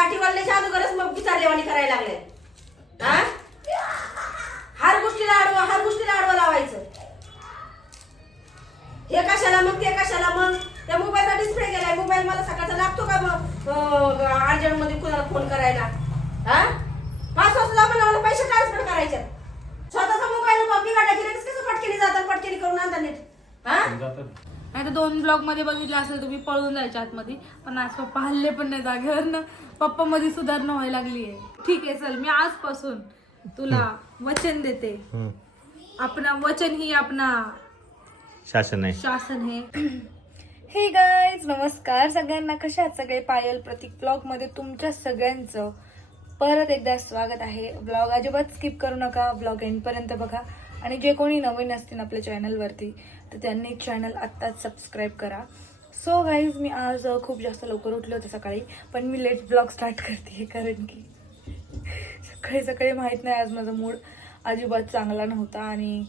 काठी वाल्याच्या अगोदरच मग विचारलेवाणी करायला लागले. हा? हर गोष्टीला आडवा हर गोष्टीला आडवा लावायचं. हे कशाला मग ते कशाला मग? त्या मोबाईलचा डिस्प्ले गेलाय. मोबाईल मला सकाळचा लागतो का मग? अर्जंटमध्ये कुणाला फोन करायला? हा? पाच वाजता जा मला पैसे ट्रान्सफर करायचे. स्वतःचा मोबाईल बिघाडा की लगेच कसं पटकेने जातात पटकेने करून आणता नीट. हा? नाही तर दोन ब्लॉगमध्ये बघितलं असेल तुम्ही पळून जायच्या आतमध्ये. पण आज पप्पा हल्ले पण नाही जागेवर ना. पप्पा मध्ये सुधारणा व्हायला लागली आहे. ठीक आहे चल मी आजपासून तुला वचन देते. आपला वचन ही आपला शासन आहे. शासन हे हे गाईज नमस्कार सगळ्यांना. कशा आहात सगळे? पायल प्रतीक ब्लॉगमध्ये तुमच्या सगळ्यांचं परत एकदा स्वागत आहे. ब्लॉग अजिबात स्किप करू नका. ब्लॉग एंडपर्यंत बघा. आणि जे कोणी नवीन असतील आपल्या चॅनलवरती तर त्यांनी चॅनल आत्ताच सबस्क्राईब करा. सो गाईज मी आज खूप जास्त लवकर उठले होते सकाळी पण मी लेट ब्लॉग स्टार्ट करते कारण की सकाळी सकाळी माहीत नाही आज माझा मूड अजिबात चांगला नव्हता आणि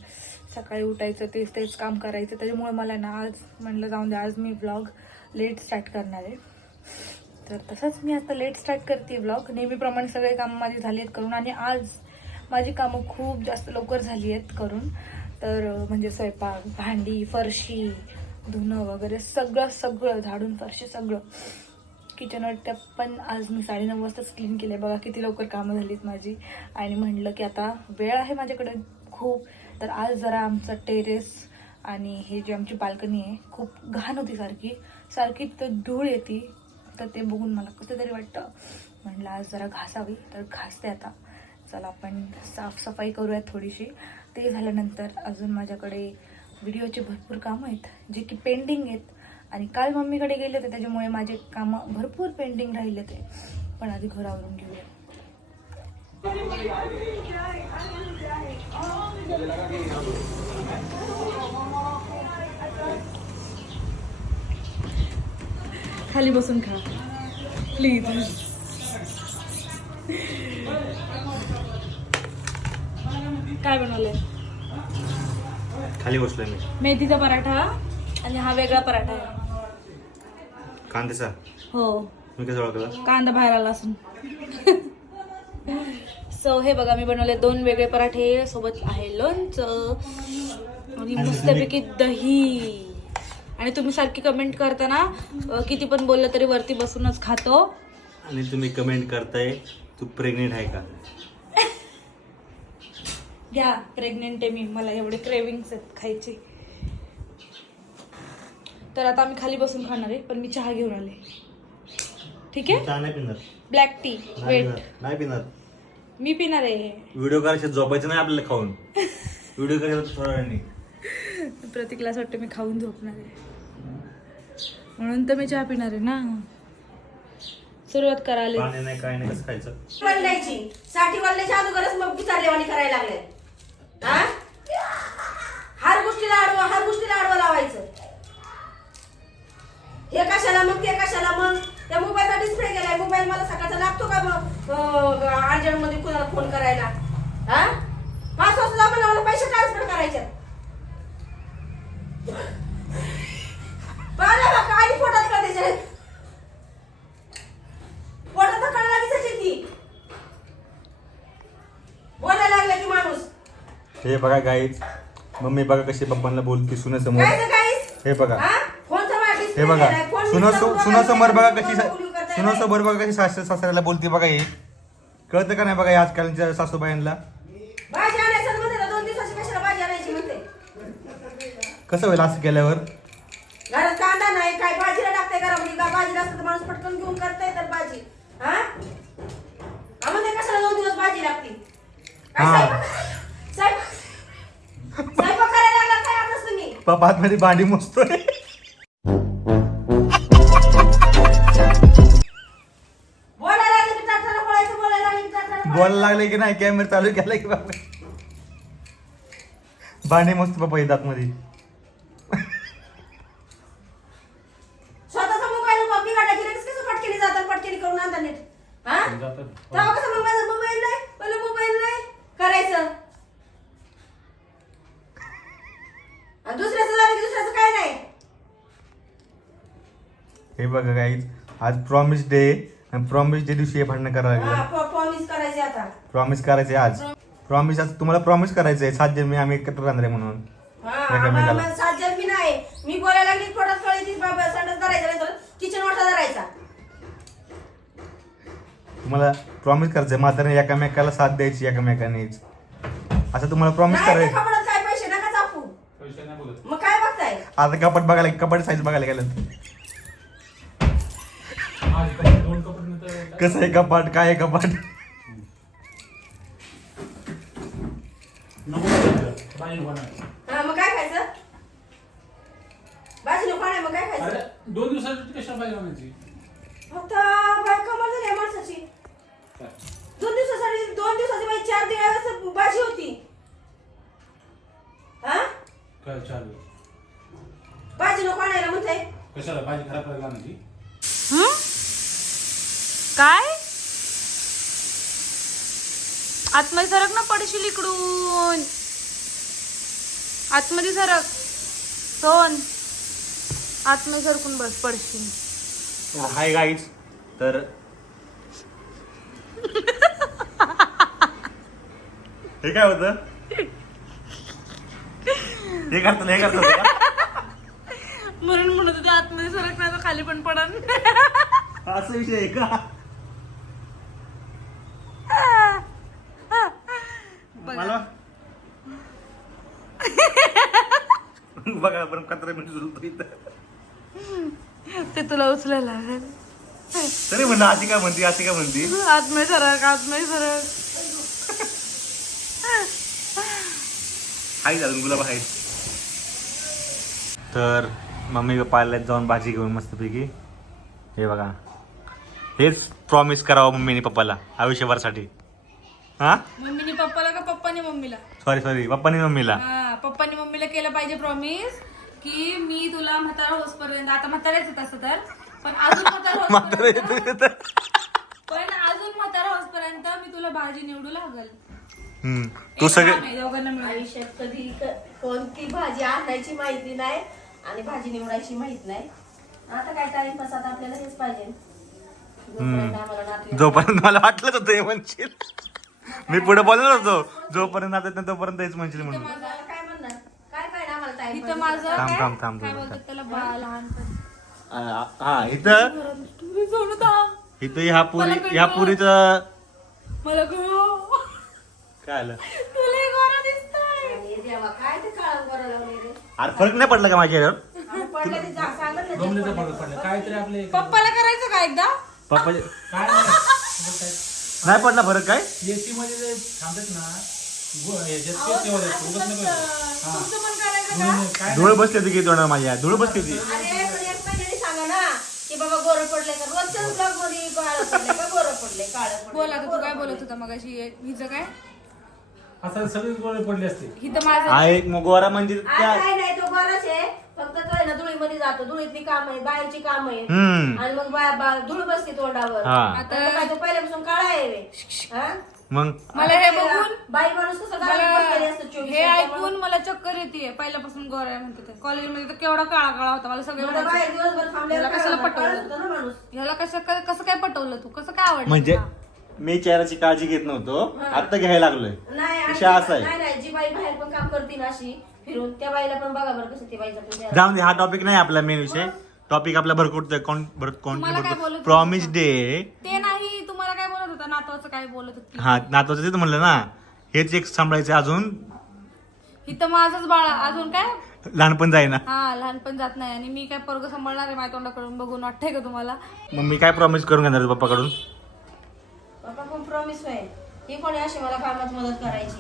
सकाळी उठायचं तेच तेच काम करायचं. त्याच्यामुळे मला ना आज म्हणलं जाऊन द्या आज मी ब्लॉग लेट स्टार्ट करणार आहे. तर तसंच मी आता लेट स्टार्ट करते ब्लॉग नेहमीप्रमाणे सगळे कामं माझी झाले आहेत करून आणि आज माझी कामं खूप जास्त लवकर झाली आहेत करून. तर म्हणजे स्वयंपाक भांडी फरशी धुणं वगैरे सगळं सगळं झाडून फरशी सगळं. किचन वाटतं पण आज मी साडेनऊ वाजताच क्लीन केलं बघा किती लवकर कामं झालीत माझी. आणि म्हणलं की आता वेळ आहे माझ्याकडे खूप. तर आज जरा आमचं टेरेस आणि हे जी आमची बाल्कनी आहे खूप घाण होती सारखी. सारखी तर धूळ येते. तर ते बघून मला कसं तरी वाटतं. म्हणलं आज जरा घासावी. तर घासते आता. चला आपण साफसफाई करूयात थोडीशी. ते झाल्यानंतर अजून माझ्याकडे व्हिडिओचे भरपूर कामं आहेत जे की पेंडिंग आहेत. आणि काल मम्मीकडे गेले होते त्याच्यामुळे माझे कामं भरपूर पेंडिंग राहिले ते. पण आधी घरावरून घेऊया. खाली बसून खा. प्लीज काय बनवलंय? खाली बसलोय मी. मेथीचा पराठा आणि हा वेगळा पराठा आहे. कांद्याचा? हो. मी कसं ओळखला? कांदा बाहेर आला असून. सो हे बघा मी बनवले दोन वेगळे पराठे. सोबत आहे लोणचं आणि मस्तपैकी दही. आणि तुम्ही सारखी कमेंट करताना अं, किती पण बोललं तरी वरती बसूनच खातो. आणि तुम्ही कमेंट करताय तू प्रेग्नेंट आहे का? घ्या प्रेग्नेंट आहे मी. मला एवढे क्रेविंग्स आहेत खायचे. तर आता आम्ही खाली बसून खाणार आहे पण मी चहा घेऊन आले. ठीक आहे? चहा नाही पिणार. ब्लॅक टी नाही वेट पिणार. नाही पिणार. मी पिणार आहे व्हिडिओ करायचे झोपायचं नाही आपल्याला खाऊन. व्हिडिओ करायला थोड्या वेळाने. प्रतीकला असं वाटतं मी खाऊन झोपणार आहे. म्हणून तर मी चहा पिणार आहे ना. सुरुवात करायला पाणी नाही काय नाही कसं खायचं? साठी अगोदरच मग विचारलेवाणी करायला लागले. हर गोष्टीला आडवा हर गोष्टीला आडवा लावायचं. हे कशाला मग ते कशाला मग? त्या मोबाईलचा डिस्प्ले गेलाय मोबाईल मला सकाळचा लागतो का मग? अर्जंटमध्ये कुणाला फोन करायला? हा? पाच वाजता जा मला पैसे ट्रान्सफर करायचे. काय फोटात का त्याचे पोटात कळा लागेल ती बोलायला लागला की माणूस. हे बघा गाईच मम्मी बघा कशी पप्पांना बोलती सुनासमोर. हे बघा. हा? बघा. सुना सुनासमोर बघा कशी सुनासमोर बघा कशी सासू सासऱ्याला बोलते बघा हे. कळतं का नाही बघा या आजकालच्या सासूबाईंना? कसं होईल असं केल्यावर? घरात कांदा नाही काय भाजीला टाकते घरामध्ये? का भाजीला असतं तर माणूस पटकन घेऊन करते तर भाजी. हा? म्हणते कशाला दोन दिवस भाजी लागते? काय. स्वयंपाक- पप्पा आतमध्ये भांडी मोजतोय. बोलायला लागलं की नाही कॅमेरा चालू केला की बाबा भांडी मस्त पप्पा येतात मध्ये स्वतःचा मोबाईल बिघाडा की लगेच कसं पटकेने जातात पटकेने करून आणता नीट हा तेव्हा कसं मोबाईल मोबाईल नाही मला मोबाईल नाही करायचं आणि दुसऱ्याचं झालं की दुसऱ्याचं काय आज प्रॉमिस डे प्रॉमिसच्या दिवशी हे भांडणं करायला हा लागलं प्रॉमिस करायचे आता. प्रॉमिस करायचे आज. प्रॉमिस आज तुम्हाला प्रॉमिस करायचं आहे. सात जन्मी आम्ही एकत्र राहणार आहे म्हणून. हा एकमेकाला. आम्हाला सात जन्मी नाही. मी बोलायला लागली थोडा कळी ती बाबा संडास धरायचा नाही तर किचन वाटा धरायचा. तुम्हाला प्रॉमिस करायचं आहे. म्हातारे एकामेकाला साथ द्यायची एकामेकानेच असं तुम्हाला प्रॉमिस नाही करायचं. त्या कपड्यात काय पैसे नका चापू. पैसे नाही बोलत. मग काय बघताय? आता कपाट बघायला कपाट साईज बघायला गेलं. कसं आहे कपाट काय आहे कपाट? नको नको. हा मग काय खायचं? भाजी नको नाही मग काय अरे खायचं दोन दिवसाची कशा बाई आणायची? आता बाय कमाल झाली आहे माणसाची? दोन दिवसासाठी दोन दिवसाची बाई चार दिवस भाजी होती. हा? काय चालू भाजी नको आणायला म्हणते कशाला? भाजी खराब करायला आणायची काय आतमध्ये सरक ना पडशील इकडून. आतमध्ये सरक. सोन आतमध्ये सरकून बस पडशील. हाय गाईज तर हे काय होतं? हे करतात हे करतात का? म्हणून म्हणत होते आतमध्ये सरक नाही तर खाली पण पडन. असा विषय आहे का मला बरं कचरा मिनिट झुलतो इथं. ते तुला उचलायला लागेल. तरी म्हणलं अशी काय म्हणती अशी काय म्हणती? आतमध्ये सरक आतमध्ये सरक. हाय अजून गुलाब आहे तर मम्मी पाहिल्यात जाऊन भाजी घेऊन मस्तपैकी. हे बघा. हेच प्रॉमिस करावं मम्मीने पप्पाला आयुष्यभरासाठी. हा? मम्मीने पप्पाला का पप्पाने मम्मीला? सॉरी सॉरी पप्पानी मम्मीला. हा पप्पानी मम्मीला केलं पाहिजे प्रॉमिस की मी तुला म्हातारा होसपर्यंत आता म्हाताराच होत असं तर पण अजून म्हातारा होसपर्यंत पण अजून म्हातारा होसपर्यंत मी तुला भाजी निवडू लागल. हम्म. तू एक सगळे काम आहे, दोघांना मिळून. आयुष्यात कधी क- कोणती भाजी आणायची माहिती नाही आणि भाजी निवडायची माहीत नाही. आता काय टाइमपास आता आपल्याला हेच पाहिजे. जोपर्यंत आम्हाला नातू जोपर्यंत मला वाटलंच होतं हे म्हणशील. मी पुढे बोलणार होतो. जोपर्यंत आता येत नाही तोपर्यंत हेच म्हणशील म्हणून आम्हाला काय म्हणणार काय काय ना आम्हाला इथं टाइम माझं थांब, काय? थांब, थांब, काय थांब, बोलतात थांब. त्याला? बा लहानपण. आ- हा इथं? तुम्ही सोडू थांब. इथं ह्या पुरी मला. ह्या पुरीचं मला गो काय आलं? तुला गोरा दिसतंय. देवा काय ते काळं बरं लावले रे? अरे फरक नाही पडला का माझ्यावर आम्ही पडले ते जा- सांगत नाही ते गमलेचा पडले. फरक पडला काहीतरी आपले पप्पाला करायचं का एकदा? पप्पा काय नाही. पडला फरक काय? एसी मध्ये जे थांबतात ना धूळ बसली होती की तोंडावर माझ्या? धूळ बसली होती. अरे पण एक महिन्याने सांगा ना की बाबा गोरं पडले का? रोजच्याच ब्लॉगमध्ये काळं पडले का? गोरं पडले काळं पडले बोला तू काय? बोलत होता हिचं काय? आता सगळे गोळे पडले असते. हिथं माझं हा एक गोरा म्हणजे काय नाही तो गोराच आहे. फक्त तो आहे ना धुळीमध्ये जातो. धुळीतली काम आहे बाहेरची काम आहे. आणि मग बा- बा- धूळ बसते तोंडावर. आता पहिल्यापासून काळा आहे. हा? मग? मला हे बघून बाई माणूस कसं मला घरात बसलेली असते चोवीस हे तास. ऐकून मला चक्कर येते पहिल्यापासून गोऱ्या म्हणते ते. कॉलेजमध्ये तर केवढा काळा काळा होता. मला सगळे मला म्हणायचे, बाहेर दिवसभर थांबल्यावर याला कशाला पटवलं? होतं ना माणूस. ह्याला कसं काय कसं काय पटवलं तू? कसं काय आवडलं म्हणजे तुला? मी चेहऱ्याची काळजी घेत नव्हतो. आता घ्यायला लागलोय. नाही आणि विषय असा आहे. नाही नाही जी बाई बाहेर पण काम करते ना अशी फिरून त्या बाईला पण बघा बरं कसं ती बाईचा पण चेहरा. जाऊन दे हा टॉपिक नाही आपला मेन विषय. टॉपिक आपला भरकुट कोण तुम्हाला काय बोलत होते? प्रॉमिस डे ते नाही तुम्हाला काय बोलत होता? नातवाचं काय बोलत होती? हा नातवाचं तेच म्हणलं ना. हेच एक सांभाळायचं अजून. इथं माझंच बाळा. अजून काय? लहानपण जाईना. हा लहानपण जात नाही. आणि मी काय पोरग सांभाळणार आहे माझ्या तोंडाकडून बघून वाटतंय का तुम्हाला? मग मी काय प्रॉमिस करून घेणार पप्पाकडून? बाबा प्रॉमिस होय ही कोणी अशी मला कामात मदत करायची?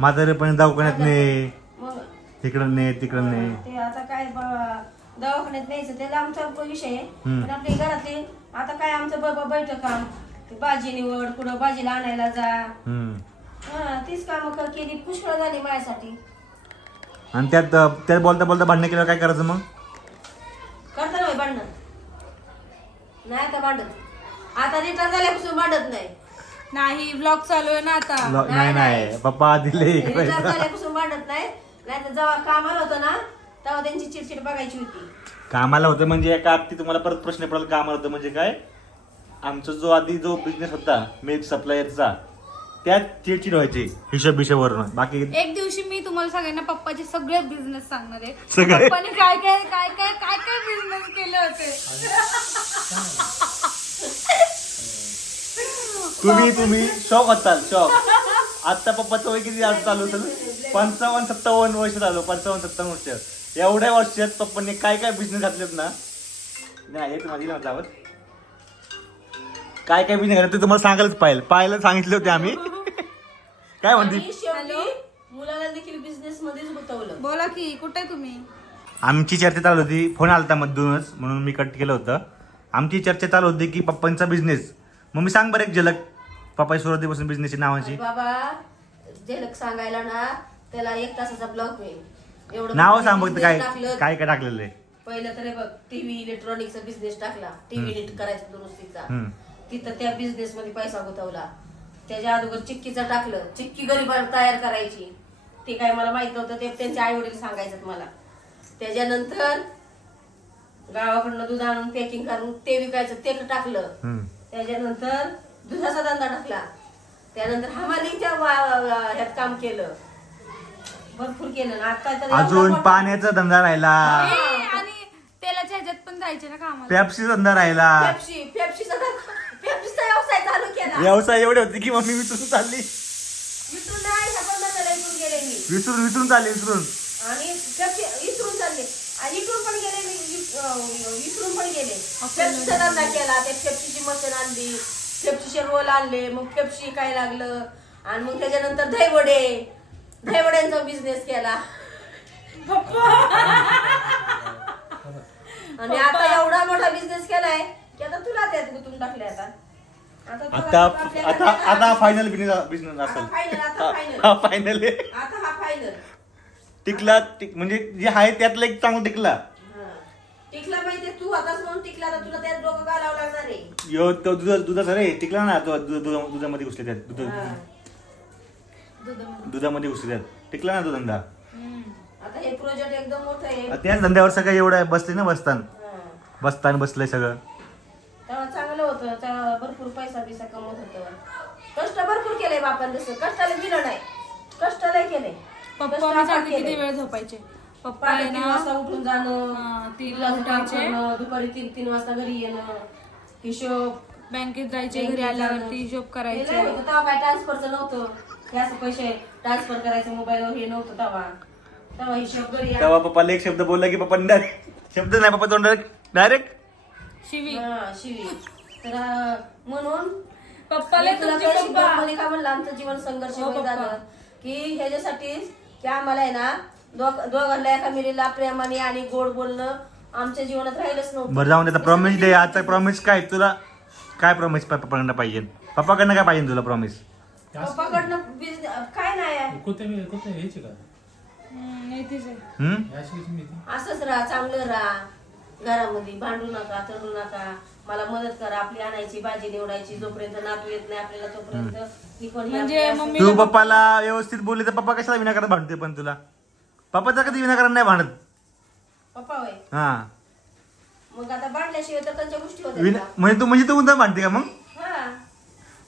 म्हातारे पण दवाखान्यात ने. मग तिकडं ने तिकडं ने. ते आता काय ब- दवाखान्यात न्यायचं ते आमचा विषय आहे. हम्म. पण आपल्या घरातले आता काय आमचं बाबा बैठक काम ते भाजी निवड कुठं भाजीला आणायला जा. हम्म. हा तीच कामं क- केली पुष्कळ झाली माझ्यासाठी. आणि त्यात त्यात बोलता बोलता भांडणं केल्यावर काय करायचं मग? करता नाही भांडण. नाही आता भांडत. आता रिटर्न झाल्यापासून भांडत नाही. नाही ब्लॉग चालू आहे ना आता. नाही नाही पप्पा दिले रिटर्न झाल्यापासून भांडत नाही. नाही तर जेव्हा कामाला होतं ना तेव्हा त्यांची चिडचिड बघायची होती. कामाला होतं म्हणजे एका आत्ती तुम्हाला परत प्रश्न पडला कामाला होतं म्हणजे काय? आमचा जो आधी जो बिझनेस होता मिल्क सप्लायरचा त्यात चिडचिड व्हायची हिशोब बिशोबवरून बाकी एक दिवशी मी तुम्हाला सगळ्यांना पप्पाचे सगळे बिझनेस सांगणार आहे. सगळे? पप्पाने काय काय काय काय काय काय बिझनेस केले होते? तुम्ही तुम्ही शॉक होताल शॉक. आता पप्पाचं वय किती आज चालू होतं? पंचावन्न सत्तावन्न वर्ष झालं पंचावन्न सत्तावन्न वर्ष. एवढ्या वर्षात पप्पांनी काय काय बिझनेस घातलेत ना? नाही काय काय बिझनेस घातले ते तुम्हाला सांगायलाच पाहिजे पाहायला सांगितले होते आम्ही. काय म्हणते? आणि शेवटी मुलाला देखील बिझनेस मध्येच गुंतवलं. बोला की कुठे तुम्ही? आमची चर्चा चालू होती. फोन आलता मधूनच म्हणून मी कट केलं होतं. आमची चर्चा चालू होती की पप्पांचा बिझनेस मग मी सांग बरं एक झलक. पप्पा सुरुवातीपासून बिझनेसची नावाची बाबा झलक सांगायला ना त्याला एक तासाचा ब्लॉक होईल. एवढं नाव सांग फक्त business काय टाकलं. काय काय टाकलेलं आहे? पहिलं तर हे बघ टीव्ही इलेक्ट्रॉनिकचा बिझनेस टाकला. टीव्ही नीट करायचा दुरुस्तीचा हम्म. तिथं त्या बिझनेस मध्ये पैसा गुंतवला. त्याच्या अगोदर चिक्कीचं टाकलं. चिक्की गरीबांना तयार करायची. ते काय मला माहीत नव्हतं. ते त्यांचे आई वडील सांगायचं मला. त्याच्यानंतर गावाकडनं दूध आणून पॅकिंग करून ते विकायचं ते टाकलं. हम्म. त्याच्यानंतर दुधाचा धंदा टाकला. त्यानंतर हमालीच्या वा- वा- ह्यात काम केलं. भरपूर केलं ना. आता तर अजून पाण्याचा धंदा राहिला. ए, आणि तेलाच्या ह्याच्यात पण जायचे ना कामाला. पेप्सी धंदा राहिला. पेप्सी पेप्सीचा पेप्सीचा व्यवसाय चालू केला. व्यवसाय एवढे होते की मम्मी विसरून चालली. विसरून नाही इथून गेले मी. विसरून विसरून चालली विसरून. आणि पेप्सी इथून चालले. आणि इथून पण गेले मी अं, विसरून पण गेले. पेप्सीचा धंदा केला. ते पेप्सीची मशीन आणली पेप्सीचे रोल आणले मग पेप्सी काय लागलं? आणि मग त्याच्यानंतर दहीवडे. दहीवड्यांचा बिझनेस केला. आणि आता एवढा मोठा बिझनेस केलाय की आता तुला त्यात गुंतून टाकले आता. आता आता आता आता? फायनल बिझनेस बिझनेस आता असेल फायनल आता फायनल हा फायनल आता हा फायनल टिकला टिक- म्हणजे जे आहे त्यातला एक चांगला टिकला. टिकला पाहिजे तू आताच म्हणून टिकला तर तुला त्यात डोकं घालावं लागणार आहे. यो तो दुधा दुधाचा रे टिकला ना तो दुध- दुधा- दुधामध्ये घुसले त्यात दुध. हा. दुधामध्ये. दुधामध्ये घुसले त्यात टिकला ना तो धंदा. आता हे प्रोजेक्ट एकदम मोठं आहे. त्याच धंद्यावर सगळं एवढं बसले ना बसतान. हा. बसतान बसलंय सगळं. तेव्हा चांगलं होतं तेव्हा भरपूर पैसा बिसा कमवत होतं. कष्ट भरपूर केले बापान तसं कष्टाला दिलं नाही. केले. पप्पा किती वेळ झोपायचे. पप्पा आहे तीन ना वाजता उठून जाणं तीनला मुलाचं काम उठायचे. करणं, दुपारी तीन तीन वाजता घरी येणं हिशोब बँकेत जायचे घरी आल्यावरती. हिशोब करायचे. तेव्हा काय ट्रान्सफरचं नव्हतं. हे असं पैसे ट्रान्सफर करायचं मोबाईलवर हे नव्हतं तेव्हा. तेव्हा हिशोब घरी तेव्हा पप्पाला एक शब्द बोलला की पप्पा डायरेक्ट शब्द नाही पप्पा तोंड डायरेक्ट शिवी. हा, शिवी. तर अं, म्हणून पप्पाला तुला तुमचे काय पप्पा. शिकवलं का म्हणलं आमचं जीवन संघर्ष हो, पप्पा. झालं की ह्याच्यासाठीच की आम्हाला आहे ना दोघ दोघांना एका मिलीला प्रेमाने आणि गोड बोलणं आमच्या जीवनात राहिलंच नव्हतं. बरं जाऊन आता प्रॉमिस दे. आजचा प्रॉमिस काय? तुला काय प्रॉमिस पप्पाकडनं पाहिजे? पप्पाकडनं काय पाहिजे तुला प्रॉमिस पप्पाकडनं काय नाही आहे. घ्यायचे का? आहे. हम्म? असंच राहा चांगलं राहा. घरामध्ये भांडू नका तडू नका. मला मदत करा आपली आणायची भाजी निवडायची जोपर्यंत नातू येत नाही आपल्याला तोपर्यंत ही म्हणजे मम्मी तू पप्पाला व्यवस्थित बोलली तर पप्पा कशाला विनाकारण भांडते पण तुला? पप्पाचा कधी विनाकारण नाही भांडत. पप्पा होय. हा. मग आता भांडल्याशिवाय तर त्यांच्या गोष्टी होत्या विना का? म्हणजे तू म्हणजे तू उद्या भांडते का मग?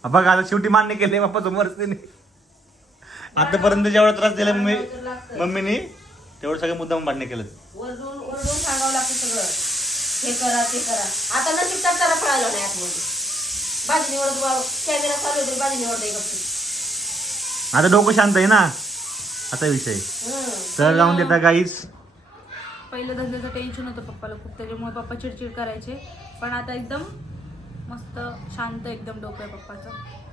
बघ आता शेवटी मान्य केले पप्पा समोर आतापर्यंत जेवढा त्रास दिला मम्मी मम्मीनी तेवढं सगळं मुद्दाम भांडणे केलं. ओरडून ओरडून सांगावं लागतं सगळं. हे करा ते करा. आता नशीब त्याला पळालं नाही आतमध्ये. भाजी निवडत कॅमेरा चालू होते निवडते आता डोकं शांत आहे ना? आता विषय. तर जाऊन देता गाईच पहिलं धंद्याचं टेन्शन होतं पप्पाला खूप त्याच्यामुळे पप्पा चिडचिड करायचे. पण आता एकदम मस्त शांत एकदम डोकं आहे पप्पाचं.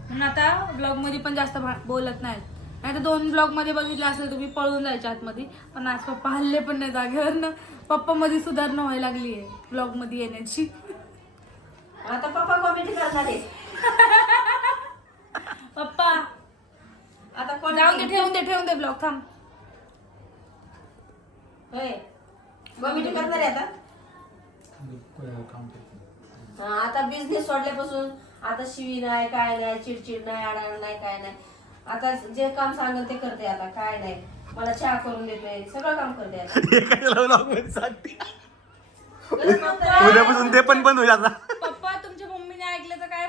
म्हणून आता ब्लॉगमध्ये पण जास्त भा- बोलत नाहीत. नाही तर दोन ब्लॉगमध्ये बघितले असेल तुम्ही पळून जायचे आतमध्ये पण आज पप्पा हल्ले पण नाही जागेवर पप्पामध्ये सुधारणा व्हायला लागली आहे ब्लॉगमध्ये येण्याची. आता पप्पा कॉमेडी करणार आहे पप्पा आता जाऊन दे ठेवून दे ठेवून दे ब्लॉग थांब. होय. कॉमेडी करणार आहे आता? आता बिझनेस सोडल्यापासून आता शिवी नाही काय नाही चिडचिड नाही आडाण नाही काय नाही. आता जे काम सांगेल ते करते आता काय नाही. मला चहा करून देते सगळं काम करते आता. हे गरज नव्हतं रे. उद्यापासून ते पण बंद होईल आता. पप्पा तुमच्या मम्मीने ऐकलं तर काय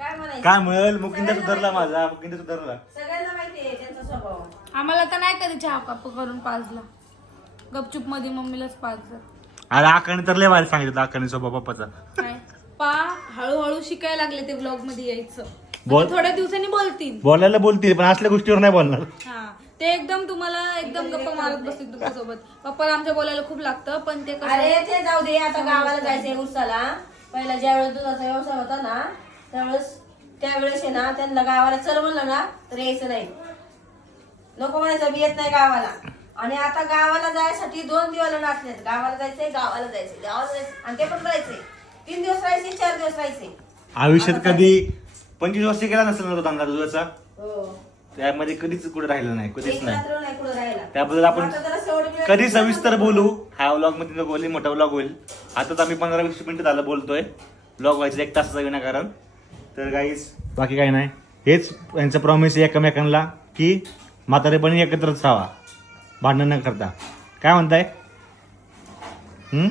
काय म्हणायचं? काय मिळेल मुकिंदा सुधारला माझा मुकिंदा सुधारला सगळ्यांना माहिती आहे त्यांचा स्वभाव. आम्हाला तर नाही कधी चहा कप करून पाजला. गपचूपमध्ये मम्मीलाच पाजलं. अरे आकाने तर लय भारी सांगितलं आकाने सोबा पप्पाचा काय? पा हळूहळू शिकायला लागले ते ब्लॉगमध्ये यायचं. बोल. आता थोड्या दिवसांनी बोलतील. बोलायला बोलतील पण असल्या गोष्टीवर नाही बोलणार. हा. ते एकदम तुम्हाला एकदम गप्पा मारत बसतील तुमच्यासोबत. पप्पाला आमच्या बोलायला खूप लागतं पण ते कसं अरे ते जाऊ दे आता गावाला जायचंय उरसाला पहिला ज्यावेळेस दुधाचा व्यवसाय होता ना त्यावेळेस त्यावेळेस आहे ना त्यांना गावाला चल म्हणलं ना तर यायचं नाही. नको म्हणायचं मी येत नाही गावाला. आणि आता गावाला जायसाठी दोन दिवस नाचलेत गावाला जायचंय गावाला जायचंय. गावाला जायचं आणि ते पण राहायचंय. तीन दिवस राहायचे चार दिवस राहायचे. आयुष्यात कधी पंचवीस वर्ष केला नसेल ना तो धंदा दुधाचा? हो. त्यामध्ये कधीच कुठे राहिलं नाही कधीच एक नाही. रात्र नाही कुठं राहायला त्याबद्दल आपण आता जरा सवड मिळाली. कधी सविस्तर बोलू? हा व्लॉगमध्ये नको बोलली मोठा व्लॉग होईल. आता तर आम्ही पंधरा वीस मिनिटं झालं बोलतोय. व्लॉग व्हायचं एक तासाचा विनाकारण तर गाईस बाकी काही नाही. हेच यांचं प्रॉमिस आहे एकमेकांना की म्हातारेपणी एकत्रच राहावा. भांडण न करता. काय म्हणताय? हो,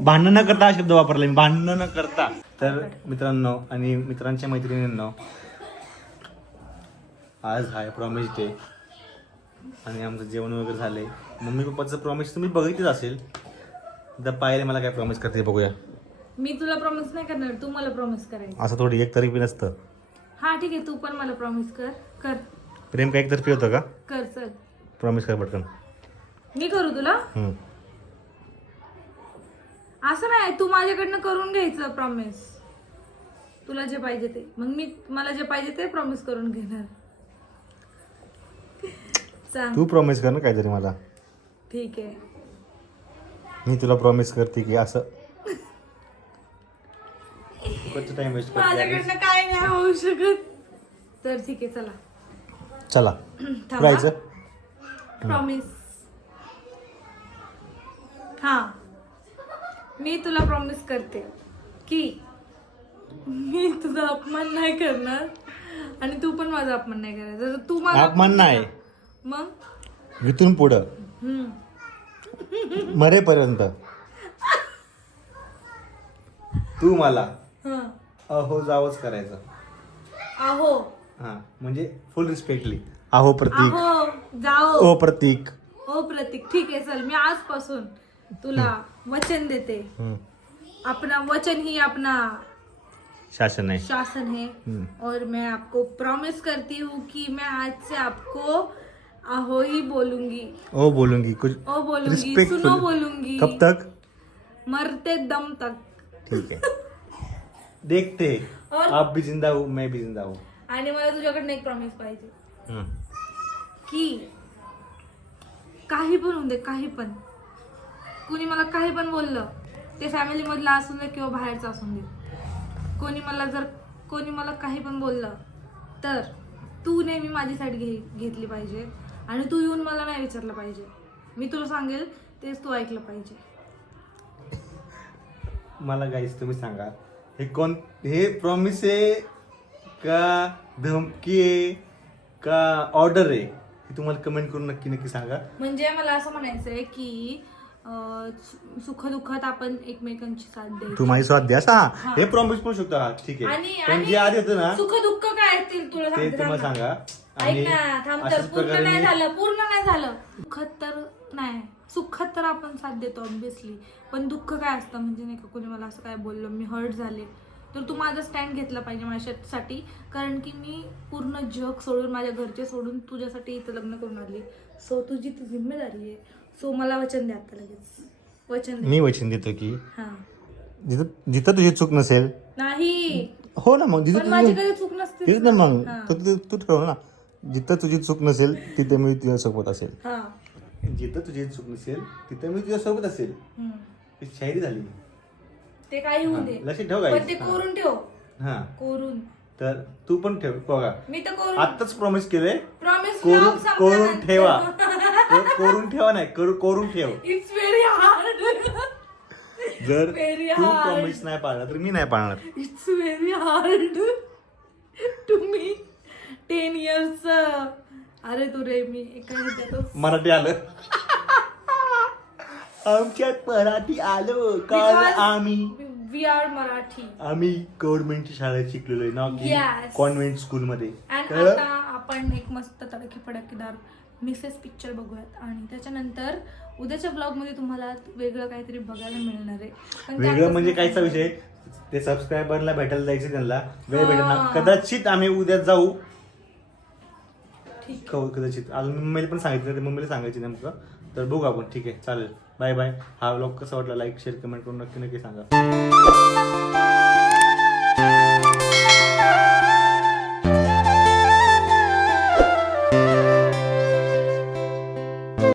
भांडण न करता हा शब्द वापरला मी. भांडण न करता. तर मित्रांनो आणि मित्रांच्या मैत्रिणींनो आज हाय प्रॉमिस डे आणि आमचं जेवण वगैरे झालंय. मम्मी पप्पाचं प्रॉमिस तुम्ही बघितच असेल. तर पाहिले मला काय प्रॉमिस करते बघूया. मी तुला प्रॉमिस नाही करणार तू मला प्रॉमिस करायचं. असं थोडी एक तरी नसतं. हा ठीक आहे तू पण मला प्रॉमिस कर. कर. प्रेम काय एकतर्फी होतं का? कर चल. प्रॉमिस कर पटकन. मी करू तुला? हम्म. असं नाही तू माझ्याकडनं करून घ्यायचं प्रॉमिस तुला जे पाहिजे ते. मग मी मला जे पाहिजे ते प्रॉमिस करून घेणार. सांग तू प्रॉमिस कर ना काहीतरी मला. ठीक आहे. मी तुला प्रॉमिस करते की असं. टाइम वेस्ट माझ्याकडनं काय नाही होऊ शकत. तर ठीक आहे चला. चला. थांबा. राहायचं. प्रॉमिस हा. मी तुला प्रॉमिस करते की मी तुझा अपमान नाही करणार आणि तू पण माझा अपमान नाही करणार. जर तू माझा अपमान नाही. मग? इथून पुढं. हम्म. मरेपर्यंत. तू मला हा. अहो जावंच करायचं. आहो हा म्हणजे फुल रिस्पेक्टली अहो प्रतीक। आहो जाओ। ओ प्रतीक। हो प्रतीक ठीक आहे चल मी आजपासून तुला वचन देते। हम्म. अपना वचन ही अपना शासन आहे शासन है। हम्म. और मैं आपको प्रॉमिस करती हूँ कि मैं आज से आपको आहो ही बोलूँगी। ओ बोलूँगी कुछ ओ बोलूँगी. सुनो बोलूँगी। कब तक? मरते दम तक। ठीक है। देखते। और- आप भी ज़िंदा हो मैं भी ज़िंदा हूँ। आणि मला तुझ्याकडनं एक प्रॉमिस पाहिजे. की काही पण होऊ दे काही पण. कुणी मला काही पण बोललं ते फॅमिली मधलं असून दे किंवा बाहेरचं असून दे. कोणी मला जर कोणी मला काही पण बोललं तर तू नेहमी माझी साईड घे घेतली पाहिजे. आणि तू येऊन मला नाही विचारलं पाहिजे. मी तुला सांगेल तेच तू ऐकलं पाहिजे. मला गाईस तुम्ही सांगा. हे कोण हे प्रॉमिस आहे का धमकी आहे का ऑर्डर आहे हे तुम्हाला कमेंट करून नक्की नक्की सांगा. म्हणजे मला असं म्हणायचं आहे की सुख दुःखात आपण एकमेकांची साथ तू द्यायची माझी स्वाद द्या हा. हा. प्रॉमिस पण शकतो. हा ठीक आहे. आणि पण आणि जे आधी होतं ना सुख दुःख काय असतील? तुला ते सांगते तुम्हाला थांब ना. सांगा. ऐक ना थांब तर. अशाच पूर्ण नाही झालं पूर्ण नाही झालं. दुःखात तर नाही. सुखात तर आपण साथ देतो ऑब्विसली पण दुःख काय असतं? म्हणजे नाही का कोणी मला असं काय बोललं मी हर्ट झाले. तर तू माझा स्टँड घेतला पाहिजे माझ्यासाठी. कारण की मी पूर्ण जग सोडून माझ्या घरचे सोडून तुझ्यासाठी इथं लग्न करून आली. सो तुझी ती जिम्मेदारी आहे. सो मला वचन द्या आता लगेच. वचन द्या मी वचन देतो की हा. जिथं जिथं तुझी चूक नसेल. नाही. हो ना मग जिथं पण माझी कधी चूक नसते तेच ना मग. हा. तर तू तू ठरव ना. जिथं तुझी चूक नसेल तिथे मी तुझ्यासोबत असेल. हा. जिथं तुझी चूक नसेल तिथे मी तुझ्यासोबत असेल. हम्म. ही शायरी झाली. ते काही होऊ हा, दे. लक्षात ठेव पण. ते हा. कोरून ठेव. हा. कोरून. तर तू पण ठेव. बघा. मी तर कोरून आत्ताच प्रॉमिस केलंय प्रॉमिस कोरून कोरून ठेवा. को- कोरून ठेवा नाही. करू कोरून ठेव. इट्स व्हेरी हार्ड जर तू. प्रॉमिस नाही पाळला तर मी नाही पाळणार. इट्स व्हेरी हार्ड तुम्ही टेन इयर्स अरे तू रे मी एका ह्याच्यातच मराठी आलं. आमच्यात मराठी आलो. Because आम्ही वी आर मराठी. आम्ही गव्हर्नमेंटची शाळेत शिकलेलो आहे ना की. कॉन्व्हेंट स्कूलमध्ये अँड कळलं? आता आपण एक मस्त तडके फडकेदार मिसेस पिक्चर बघूयात. आणि त्याच्यानंतर उद्याच्या ब्लॉगमध्ये तुम्हाला वेगळं काहीतरी बघायला मिळणार आहे. पण वेगळं त्यातच म्हणजे. कायचा विषय ते सबस्क्रायबरला भेटायला जायचं त्यांना. वेळ भेटेल ना. हा. कदाचित आम्ही उद्या जाऊ. ठीक. कदाचित. अजून मम्मीला पण सांगितलं ते मम्मीला सांगायचे नेमकं. तर बघू आपण. ठीक आहे चालेल. बाय बाय हा व्लॉग कसा वाटला लाईक शेअर कमेंट करून नक्की नक्की सांगा.